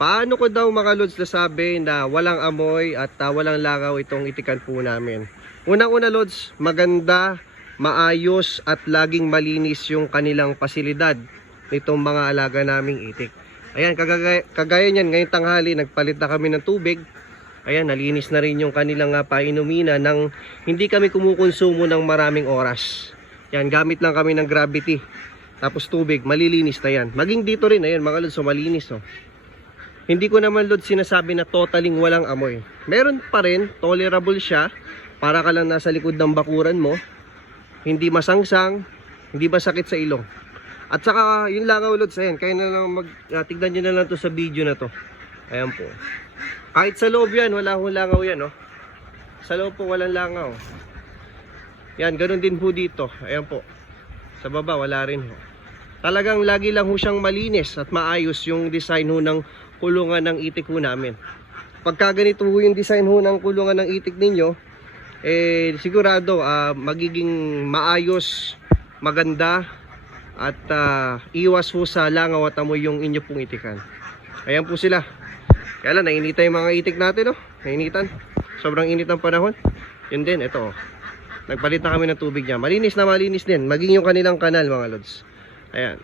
Paano ko daw mga lods nasabi na walang amoy at walang langaw itong itikan po namin? Unang-una lods, maganda, maayos at laging malinis yung kanilang pasilidad nitong mga alaga naming itik. Ayan, kagaya niyan, ngayong tanghali nagpalit na kami ng tubig. Ayan, nalinis na rin yung kanilang painumina nang hindi kami kumukonsumo ng maraming oras. Yan, gamit lang kami ng gravity. Tapos tubig, malilinis na yan. Maging dito rin, ayan mga lods, so malinis oh. Hindi ko naman lods sinasabi na totaling walang amoy. Meron pa rin, tolerable siya. Para ka lang nasa likod ng bakuran mo. Hindi masangsang, hindi masakit sa ilong. At saka yung langaw lods, ayan, kaya na lang tignan nyo na lang to sa video na to. Ayan po. Kahit sa loob yan, wala hong langaw yan oh. Sa loob po walang langaw. Yan, ganun din po dito. Ayan po. Sa baba wala rin ho. Talagang lagi lang ho siyang malinis at maayos yung design ho ng kulungan ng itik ho namin. Pagka ganito ho yung design ho ng kulungan ng itik ninyo, sigurado magiging maayos, maganda, at iwas ho sa langaw at amoy yung inyo pong itikan. Ayan po sila. Kaya lang, nainitan yung mga itik natin, oh. Nainitan. Sobrang init ng panahon. Yun din, ito, oh. Nagpalit na kami ng tubig niya. Malinis na malinis din. Maging yung kanilang kanal, mga lods. Ayan.